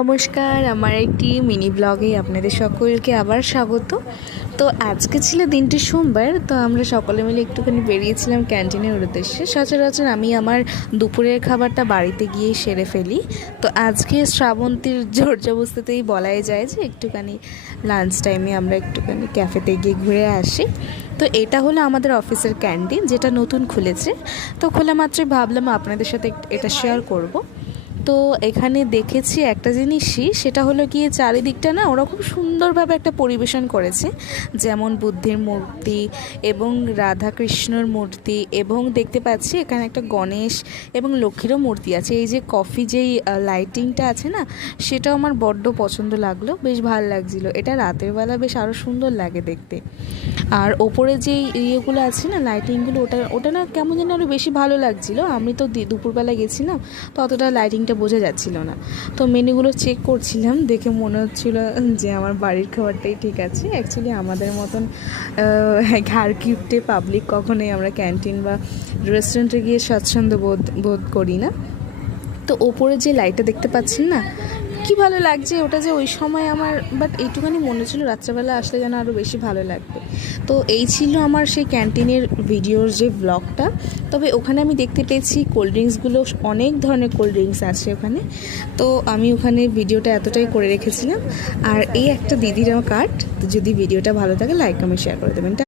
নমস্কার, আমার একটি মিনি ব্লগে আপনাদের সকলকে আবার স্বাগত। তো আজকে ছিল দিনটি সোমবার, তো আমরা সকলে মিলে একটুখানি বেরিয়েছিলাম ক্যান্টিনের উদ্দেশ্যে। সচরাচর আমি আমার দুপুরের খাবারটা বাড়িতে গিয়েই সেরে ফেলি, তো আজকে শ্রাবন্তীর জোর জবস্তিতেই বলাই যায় যে একটুখানি লাঞ্চ টাইমে আমরা একটুখানি ক্যাফেতে গিয়ে ঘুরে আসি। তো এটা হলো আমাদের অফিসের ক্যান্টিন, যেটা নতুন খুলেছে। তো খোলা মাত্রই ভাবলাম আপনাদের সাথে এটা শেয়ার করব। তো এখানে দেখেছি একটা জিনিসই, সেটা হলো গিয়ে চারিদিকটা না ওরা খুব সুন্দরভাবে একটা পরিবেশন করেছে, যেমন বুদ্ধের মূর্তি এবং রাধাকৃষ্ণর মূর্তি, এবং দেখতে পাচ্ছি এখানে একটা গণেশ এবং লক্ষ্মীরও মূর্তি আছে। এই যে কফি যেই লাইটিংটা আছে না, সেটাও আমার বড্ড পছন্দ লাগলো, বেশ ভালো লাগছিলো। এটা রাতের বেলা বেশ আরও সুন্দর লাগে দেখতে। আর ওপরে যেই ইয়েগুলো আছে না, লাইটিংগুলো, ওটা ওটা না কেমন যেন আরও বেশি ভালো লাগছিলো। আমি তো দুপুরবেলা গেছিলাম, তো অতটা লাইটিংটা বোঝা যাচ্ছিল না। তো মেনুগুলো চেক করছিলাম, দেখে মনে হচ্ছিল যে আমার বাড়ির খাবারটাই ঠিক আছে। অ্যাকচুয়ালি আমাদের মতন ঘাড় কিপটে পাবলিক কখনোই আমরা ক্যান্টিন বা রেস্টুরেন্টে গিয়ে স্বাচ্ছন্দ্য বোধ করি না। তো ওপরে যে লাইটটা দেখতে পাচ্ছেন না, কি ভালো লাগছে ওটা, যে ওই সময় আমার বাট এইটুখানি মনে ছিল রাত্রেবেলা আসলে যেন আরও বেশি ভালো লাগবে। তো এই ছিল আমার সেই ক্যান্টিনের ভিডিওর যে ব্লগটা। তবে ওখানে আমি দেখতে পেয়েছি কোল্ড ড্রিঙ্কসগুলো, অনেক ধরনের কোল্ড ড্রিঙ্কস আছে ওখানে। তো আমি ওখানে ভিডিওটা এতটাই করে রেখেছিলাম। আর এই একটা দিদির আমার কার্ড, তো যদি ভিডিওটা ভালো থাকে লাইক কমেন্ট শেয়ার করে দেবেন।